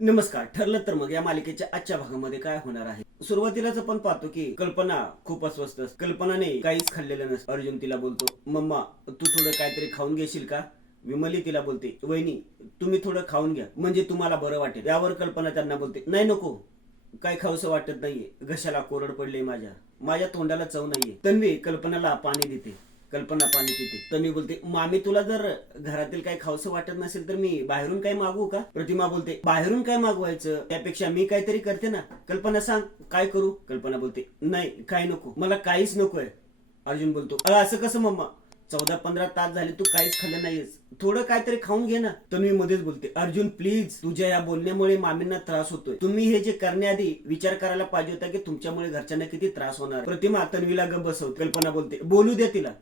नमस्कार ठरलं तर मग या मालिकेच्या आजच्या भागामध्ये काय होणार आहे? सुरुवातीलाच आपण पाहतो की कल्पना खूप अस्वस्थ असते. कल्पनाने काहीच खाल्लेलं नसतं. अर्जुन तिला बोलतो मम्मा तू थोडं काहीतरी खाऊन घेशील का? विमली तिला बोलते वहिनी तुम्ही थोडं खाऊन घ्या म्हणजे तुम्हाला बरं वाटेल. यावर कल्पना त्यांना बोलते नाही नको काय खाऊसं वाटत नाहीये. घशाला कोरड पडले माझ्या. माझ्या तोंडाला चव नाहीये. तन्वी कल्पनाला पाणी देते. कल्पना पाणी पिते. तन्वी बोलते मामी तुला जर घरातील काही खावसं वाटत नसेल तर मी बाहेरून काय मागवू का? प्रतिमा बोलते बाहेरून काय मागवायचं? त्यापेक्षा मी काहीतरी करते ना. कल्पना सांग काय करू? कल्पना बोलते नाही काय नको. मला काहीच नकोय. अर्जुन बोलतो अरे असं कसं मम्मा? चौदा पंधरा तास झाले तू काहीच खाल्लं नाहीस थोडं काहीतरी खाऊन घे ना. तन्वी मध्येच बोलते अर्जुन प्लीज तुझ्या या बोलण्यामुळे मामींना त्रास होतोय. तुम्ही हे जे करण्याआधी विचार करायला पाहिजे होता की तुमच्यामुळे घरच्यांना किती त्रास होणार? प्रतिमा तन्वीला ग बसवत कल्पना बोलते बोलू दे तिला.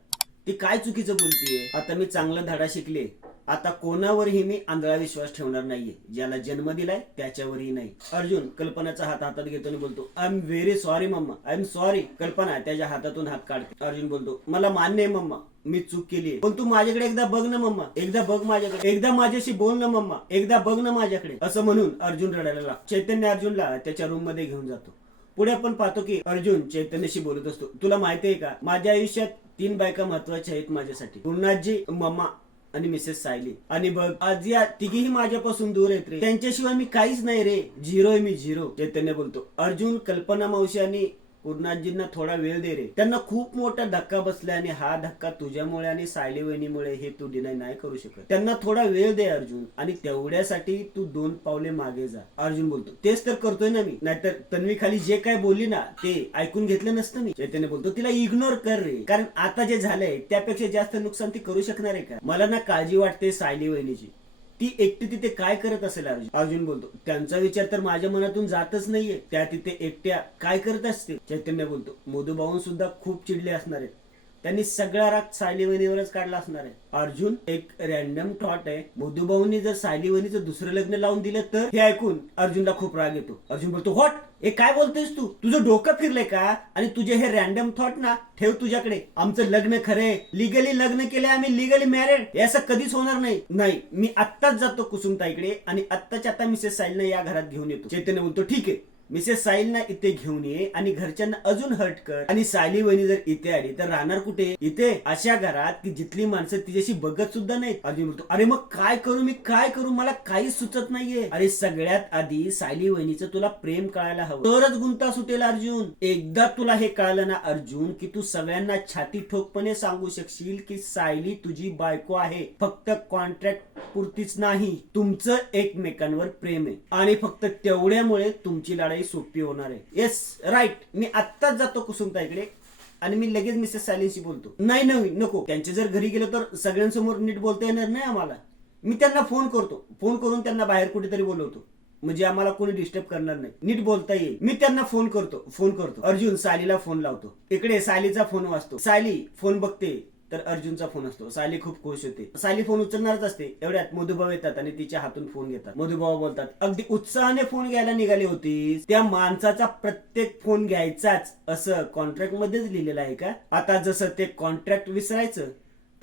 ती काय चुकीचं बोलतीये? आता मी चांगला धडा शिकले. आता कोणावरही मी आंधळा विश्वास ठेवणार नाहीये. ज्याला जन्म दिलाय त्याच्यावरही नाही. अर्जुन कल्पनाचा हात हातात घेतो आणि बोलतो I am very sorry mamma. I am sorry Kalpana त्याच्या हातातून हात काढते. अर्जुन बोलतो मला मान्य आहे मम्मा. मी चूक केली पण तू माझ्याकडे एकदा बघ ना मम्मा. एकदा बघ माझ्याकडे. एकदा माझ्याशी बोल ना मम्मा. एकदा बघ ना माझ्याकडे. असं म्हणून अर्जुन रडायला लागतो चैतन्य अर्जुनला त्याच्या रूममध्ये घेऊन जातो. पुढे आपण पाहतो की अर्जुन चैतन्यशी बोलत असतो. तुला माहिती आहे का? माझ्या आयुष्यात तीन बायका महत्त्वाच्या आहेत माझ्यासाठी. गुरुनाथजी मम्मा आणि मिसेस सायली. आणि बघ आज या तिघीही माझ्यापासून दूर आहेत रे. त्यांच्याशिवाय मी काहीच नाही रे. झिरो आहे मी झिरो. चैतन्य बोलतो. अर्जुन कल्पना मावशी आणि पूर्णाजींना थोडा वेळ दे रे. त्यांना खूप मोठा धक्का बसलाय आणि हा धक्का तुझ्यामुळे आणि सायली वहिनीमुळे हे तू डिनाय नाही करू शकत. त्यांना थोडा वेळ दे अर्जुन आणि तेवढ्यासाठी तू दोन पावले मागे जा. अर्जुन बोलतो तेच तर करतोय ना मी. नाहीतर तन्वी खाली जे काय बोलली ना ते ऐकून घेतलं नसतं मी. चैतन्य बोलतो तिला इग्नोर कर रे. कारण आता जे झालंय त्यापेक्षा जास्त नुकसान ती करू शकणार आहे का? मला ना काळजी वाटते सायली वहिनीची ती एकटी तिथे काय करत असेल अर्जुन? अर्जुन बोलतो त्यांचा विचार तर माझ्या मनातून जातच नाहीये. त्या तिथे एकट्या काय करत असतील? चैतन्य बोलतो मोदूभाऊन सुद्धा खूप चिडले असणार आहेत. त्यांनी सगळा राग सायलीवनीवरच काढला असणार आहे. अर्जुन एक रॅन्डम थॉट आहे. मोदूभाऊंनी जर सायली दुसरं लग्न लावून दिलं तर? हे ऐकून अर्जुनला खूप राग येतो. अर्जुन बोलतो व्हॉट हे काय बोलतेस तू? तुझं डोकं फिरलंय का? आणि तुझे हे रॅन्डम थॉट ना ठेव तुझ्याकडे. आमचं लग्न खरंय. लिगली लग्न केलंय आम्ही. लिगली मॅरेड हे असं कधीच होणार नाही. नाही. मी आत्ताच जातो कुसुमताईकडे आणि आत्ताच्या आता मिसेस साईलनं या घरात घेऊन येतो. चैतन्य बोलतो ठीक आहे. मिसेस साईलना इथे घेऊन ये आणि घरच्यांना अजून हर्ट कर. आणि सायली वहिनी जर इथे आली तर राहणार कुठे? इथे. अशा घरात की जिथली माणसं तिच्याशी बघत सुद्धा नाहीत. अर्जुन म्हणतो अरे मग काय करू? मी काय करू? मला काहीच सुचत नाहीये. अरे सगळ्यात आधी सायली वहिनीचं तुला प्रेम कळायला हवं. तरच गुंता सुटेल अर्जुन. एकदा तुला हे कळलं ना अर्जुन की तू सगळ्यांना छाती ठोकपणे सांगू शकशील की सायली तुझी बायको आहे. फक्त कॉन्ट्रॅक्ट पुरतीच नाही. तुमचं एकमेकांवर प्रेम आहे. आणि फक्त तेवढ्यामुळे तुमची लढाई सोपी होणार आहे. येस राईट मी आत्ताच जातो कुसुमताईकडे आणि मी लगेच मिसेस सायलीशी बोलतो. नाही नाही नको. त्यांच्या जर घरी गेलो तर सगळ्यांसमोर नीट बोलता येणार नाही आम्हाला. मी त्यांना फोन करतो. फोन करून त्यांना बाहेर कुठेतरी बोलवतो. म्हणजे आम्हाला कोणी डिस्टर्ब करणार नाही. नीट बोलता येईल. मी त्यांना फोन करतो. फोन करतो. अर्जुन सायलीला फोन लावतो. इकडे सायलीचा फोन वाचतो सायली फोन बघते. तर अर्जुनचा फोन असतो. साली खूप खुश होते. साली फोन उचलणारच असते. एवढ्यात मधुभाव येतात आणि तिच्या हातून फोन घेतात. मधुभाव बोलतात अगदी उत्साहाने फोन घ्यायला निघाली होतीस. त्या माणसाचा प्रत्येक फोन घ्यायचाच. असं कॉन्ट्रॅक्ट मध्येच लिहिलेलं आहे का? आता जसं ते कॉन्ट्रॅक्ट विसरायचं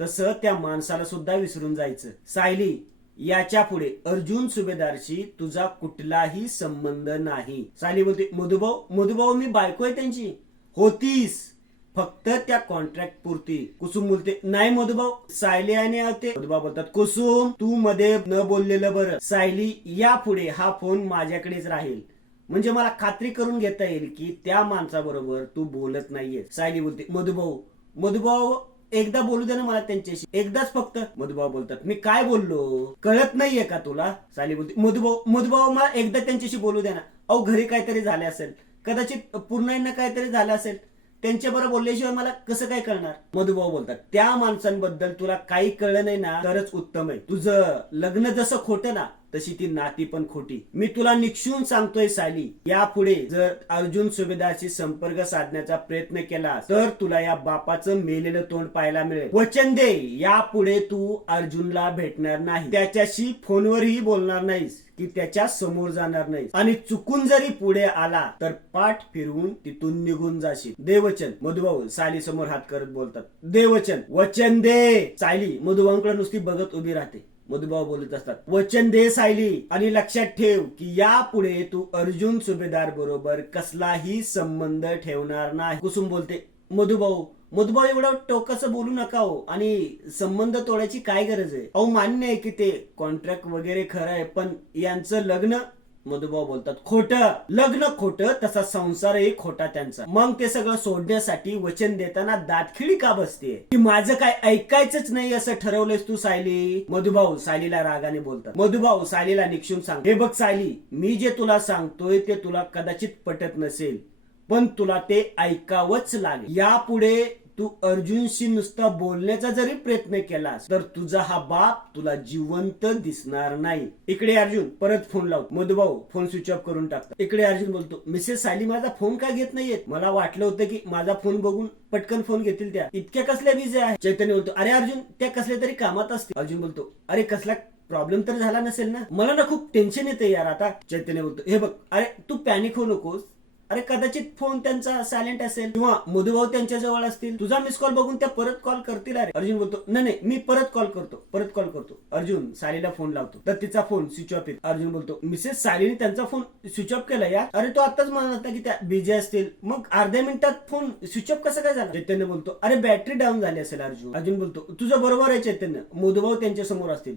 तसं त्या माणसाला सुद्धा विसरून जायचं. सायली याच्यापुढे अर्जुन सुभेदारशी तुझा कुठलाही संबंध नाही. सायली बोलते मधुभाऊ मधुभाऊ मी बायको आहे त्यांची. होतीस. फक्त त्या कॉन्ट्रॅक्ट पुरती. कुसुम बोलते नाही मधुभाऊ सायली आणि होते मधुभाऊ बोलतात कुसुम तू मध्ये न बोललेलं बरं. सायली यापुढे हा फोन माझ्याकडेच राहील. म्हणजे मला खात्री करून घेता येईल की त्या माणसाबरोबर तू बोलत नाहीये सायली बोलते मधुभाऊ मधुभाऊ एकदा बोलू दे ना मला त्यांच्याशी. एकदाच फक्त. मधुभाऊ बोलतात मी काय बोललो? कळत नाहीये का तुला? सायली बोलते मधुभाऊ मधुभाऊ मला एकदा त्यांच्याशी बोलू दे ना. अहो घरी काहीतरी झाले असेल. कदाचित पूर्णाईंना काहीतरी झालं असेल. त्यांच्याबरोबर बोलल्याशिवाय मला कसं काय कळणार? मधुभाऊ बोलतात त्या माणसांबद्दल तुला काही कळलं नाही ना तरच उत्तम आहे. तुझं लग्न जसं खोटं ना तशी ती नाती पण खोटी. मी तुला निक्षून सांगतोय साली. यापुढे जर अर्जुन सुभेदारशी संपर्क साधण्याचा प्रयत्न केला तर तुला या बापाचं मेलेलं तोंड पाहायला मिळेल. वचन दे यापुढे तू अर्जुनला भेटणार नाही. त्याच्याशी फोनवरही बोलणार नाहीस की त्याच्यासमोर जाणार नाही आणि चुकून जरी पुढे आला तर पाठ फिरवून तिथून निघून जाशील. देवचन मधुभाऊ साली समोर हात करत बोलतात. देवचन वचन. दे सायली मधुभाऊंकडे नुसती बघत उभी राहते. मधुभाऊ बोलत असतात वचन दे सायली. आणि लक्षात ठेव की यापुढे तू अर्जुन सुभेदार बरोबर कसलाही संबंध ठेवणार नाही. कुसुम बोलते मधुभाऊ मधुभाऊ एवढं टोकाचं बोलू नका हो. आणि संबंध तोडायची काय गरज आहे? अहो मान्य आहे की ते कॉन्ट्रॅक्ट वगैरे खरं आहे पण यांचं लग्न मधुभाऊ बोलतात खोट लग्न खोट तसा संसारही खोटा त्यांचा. मग ते सगळं सोडण्यासाठी वचन देताना दातखिळी का बसते? की माझं काय ऐकायचंच नाही असं ठरवलंयस तू सायली? मधुभाऊ सायलीला रागाने बोलतात. मधुभाऊ सायलीला निक्षून सांग हे बघ सायली मी जे तुला सांगतोय ते तुला कदाचित पटत नसेल पण तुला ते ऐकावंच लागेल. यापुढे तू अर्जुनशी नुसता बोलण्याचा जरी प्रयत्न केलास तर तुझा हा बाप तुला जिवंत दिसणार नाही. इकडे अर्जुन परत फोन लावतो मधुभाऊ फोन स्विच ऑफ करून टाकतो इकडे अर्जुन बोलतो मिसेस साली माझा फोन का घेत नाहीयेत? मला वाटलं होतं की माझा फोन बघून पटकन फोन घेतील त्या. इतक्या कसल्या बिझी आहे? चैतन्य बोलतो अरे अर्जुन त्या कसल्या तरी कामात असतील. अर्जुन बोलतो अरे कसला प्रॉब्लेम तर झाला नसेल ना? मला ना खूप टेन्शन येते यार आता. चैतन्य बोलतो हे बघ अरे तू पॅनिक होऊ नकोस. अरे कदाचित फोन त्यांचा सायलेंट असेल किंवा मधुभाऊ त्यांच्या जवळ असतील. तुझा मिस कॉल बघून त्या परत कॉल करतील. अरे अर्जुन बोलतो नाही नाही मी परत कॉल करतो परत कॉल करतो. अर्जुन सालीला फोन लावतो. तर तिचा फोन स्विच ऑफ येतो. अर्जुन बोलतो मिसेस सालीने त्यांचा फोन स्विच ऑफ केला या अरे तो आताच म्हणत होता की त्या बिझी असतील. मग अर्ध्या मिनिटात फोन स्विच ऑफ कसा काय झाला? चैतन्य बोलतो अरे बॅटरी डाऊन झाली असेल अर्जुन. अर्जुन बोलतो तुझं बरोबर आहे चैतन्य. मधुभाऊ त्यांच्यासमोर असतील.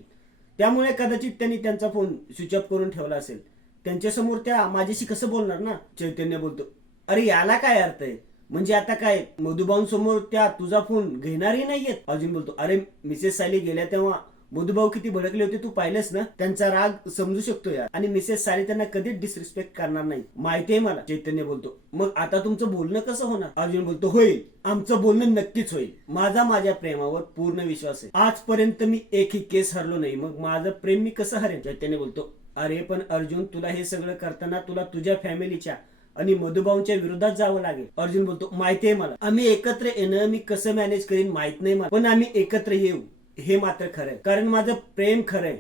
त्यामुळे कदाचित त्यांनी त्यांचा फोन स्विच ऑफ करून ठेवला असेल. त्यांच्यासमोर त्या माझ्याशी कसं बोलणार ना? चैतन्य बोलतो. अरे याला काय अर्थ आहे? म्हणजे आता काय? मधुभाऊंसमोर त्या तुझा फोन घेणारही नाहीयेत? अर्जुन बोलतो अरे मिसेस साली गेल्या तेव्हा मधुभाऊ किती भडकले होते तू पाहिलंस ना? त्यांचा राग समजू शकतो यार. आणि मिसेस साली त्यांना कधीच डिसरिस्पेक्ट करणार नाही. माहिती आहे मला चैतन्य बोलतो. मग आता तुमचं बोलणं कसं होणार? अर्जुन बोलतो होईल. आमचं बोलणं नक्कीच होईल. माझा माझ्या प्रेमावर पूर्ण विश्वास आहे. आजपर्यंत मी एकही केस हरलो नाही. मग माझं प्रेम मी कसं हरेन? चैतन्य बोलतो अरे पण अर्जुन तुला हे सगळं करताना तुला तुझ्या फॅमिलीच्या आणि मधुभाऊंच्या विरोधात जावं लागेल. अर्जुन बोलतो माहिती आहे मला. आम्ही एकत्र येणं मी कसं मॅनेज करीन माहीत नाही मला. पण आम्ही एकत्र येऊ. हे मात्र खरं कारण माझं प्रेम खरं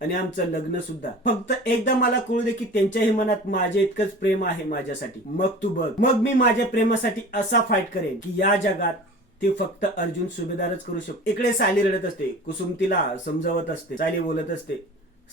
आणि आमचं लग्न सुद्धा. फक्त एकदा मला कळू दे की त्यांच्याही मनात माझ्या इतकंच प्रेम आहे माझ्यासाठी. मग तू बघ. मग मी माझ्या प्रेमासाठी असा फाईट करेन की या जगात ते फक्त अर्जुन सुभेदारच करू शकतो. इकडे साली रडत असते कुसुम तिला समजावत असते साली बोलत असते.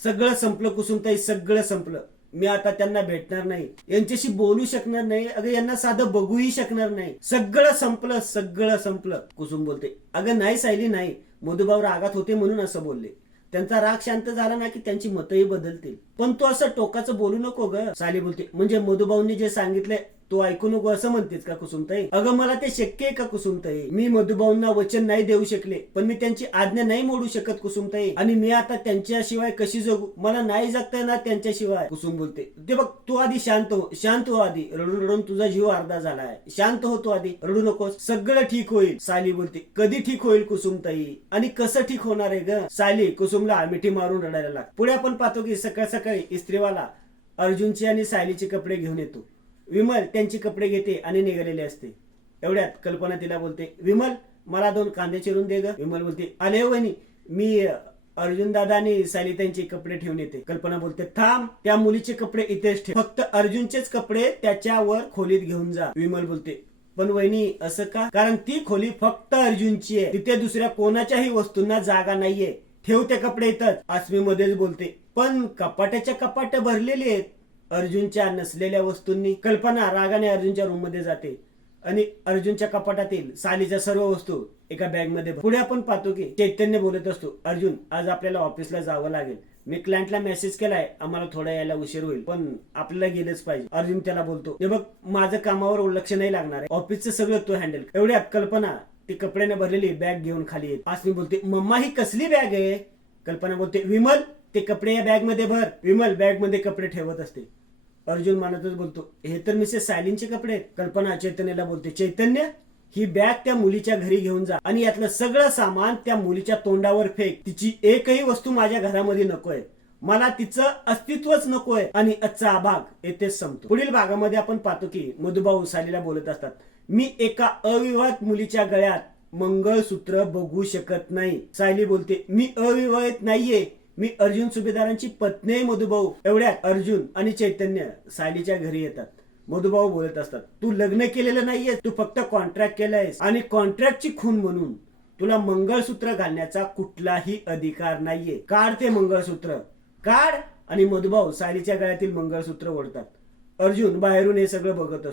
सगळं संपलं कुसुमताई सगळं संपलं. मी आता त्यांना भेटणार नाही. यांच्याशी बोलू शकणार नाही. अगं यांना साधं बघूही शकणार नाही. सगळं संपलं सगळं संपलं. कुसुम बोलते अगं नाही सायली नाही. मधुभाऊ रागात होते म्हणून असं बोलले. त्यांचा राग शांत झाला ना की त्यांची मतही बदलतील. पण तू असं टोकाचं बोलू नको ग साली बोलते. म्हणजे मधुभाऊंनी जे सांगितलंय तू ऐकू नको असं म्हणतेस का कुसुमताई? अगं मला ते शक्य आहे का कुसुमताई? मी मधुभाऊंना वचन नाही देऊ शकले पण मी त्यांची आज्ञा नाही मोडू शकत कुसुमताई. आणि मी आता त्यांच्याशिवाय कशी जगू? मला नाही जगता येणार त्यांच्याशिवाय कुसुम बोलते. ते बघ तू आधी शांत हो शांत हो आधी. रडून रडून तुझा जीव अर्धा झालाय शांत हो तू आधी. रडू नकोस. सगळं ठीक होईल साली बोलते. कधी ठीक होईल कुसुमताई? आणि कसं ठीक होणार आहे ग? साली कुसुमला मिठी मारून रडायला लाग. पुढे आपण पाहतो की सकाळ सकाळी इस्त्रीवाला अर्जुनची आणि सायलीचे कपडे घेऊन येतो. विमल त्यांची कपडे घेते आणि निघालेले असते. एवढ्यात कल्पना तिला बोलते विमल मला दोन कांदे चिरून दे ग. विमल बोलते आले हो वहिनी. मी अर्जुन दादा आणि सायली त्यांचे कपडे ठेवून येते. कल्पना बोलते थांब त्या मुलीचे कपडे इथेच ठेव. फक्त अर्जुनचेच कपडे त्याच्यावर खोलीत घेऊन जा. विमल बोलते पण वहिनी असं का? कारण ती खोली फक्त अर्जुनची आहे. तिथे दुसऱ्या कोणाच्याही वस्तूंना जागा नाहीये. ठेव ते कपडे इथंच. आसमी मध्येच बोलते पण कपाटाच्या कपाट भरलेली आहेत. अर्जुनच्या नसलेल्या वस्तूंनी कल्पना रागाने अर्जुनच्या रूममध्ये जाते. आणि अर्जुनच्या कपाटातील सालीच्या सर्व वस्तू एका बॅगमध्ये पुढे आपण पाहतो की चैतन्य बोलत असतो अर्जुन आज आपल्याला ऑफिसला जावं लागेल. मी क्लायंटला मेसेज केलाय आम्हाला थोडा यायला उशीर होईल पण आपल्याला गेलंच पाहिजे. अर्जुन त्याला बोलतो हे बघ माझं कामावर लक्ष नाही लागणार आहे. ऑफिसचं सगळं तो हँडल एवढ्या कल्पना ती कपड्याने भरलेली बॅग घेऊन खाली येत. आज मी बोलते मम्मा ही कसली बॅग आहे? कल्पना बोलते विमल ते कपडे या बॅगमध्ये भर. विमल बॅगमध्ये कपडे ठेवत असते. अर्जुन मानतच बोलतो हे तर मिसेस सायलींचे कपडे आहेत. कल्पना चैतन्यला बोलते चैतन्य ही बॅग त्या मुलीच्या घरी घेऊन जा आणि यातलं सगळं सामान त्या मुलीच्या तोंडावर फेक. तिची एकही वस्तू माझ्या घरामध्ये नकोय. मला तिचं अस्तित्वच नकोय आणि आजचा भाग येथेच संपतो. पुढील भागामध्ये आपण पाहतो की मधुभाऊ सालीला बोलत असतात मी एका अविवाहित मुलीच्या गळ्यात मंगळसूत्र बघू शकत नाही. सायली बोलते मी अविवाहित नाहीये. मी अर्जुन सुभेदारांची पत्नी मधुभाऊ. एवढ्यात अर्जुन आणि चैतन्य सायलीच्या घरी येतात. मधुभाऊ बोलत असतात तू लग्न केलेलं नाहीये तू फक्त कॉन्ट्रॅक्ट केलंयस आणि कॉन्ट्रॅक्टची खून म्हणून. तुला मंगळसूत्र घालण्याचा कुठलाही अधिकार नाहीये. काढ ते मंगळसूत्र. काढ. आणि मधुभाऊ सायलीच्या गळ्यातील मंगळसूत्र ओढतात. अर्जुन बाहेरून हे सगळं बघत असतो.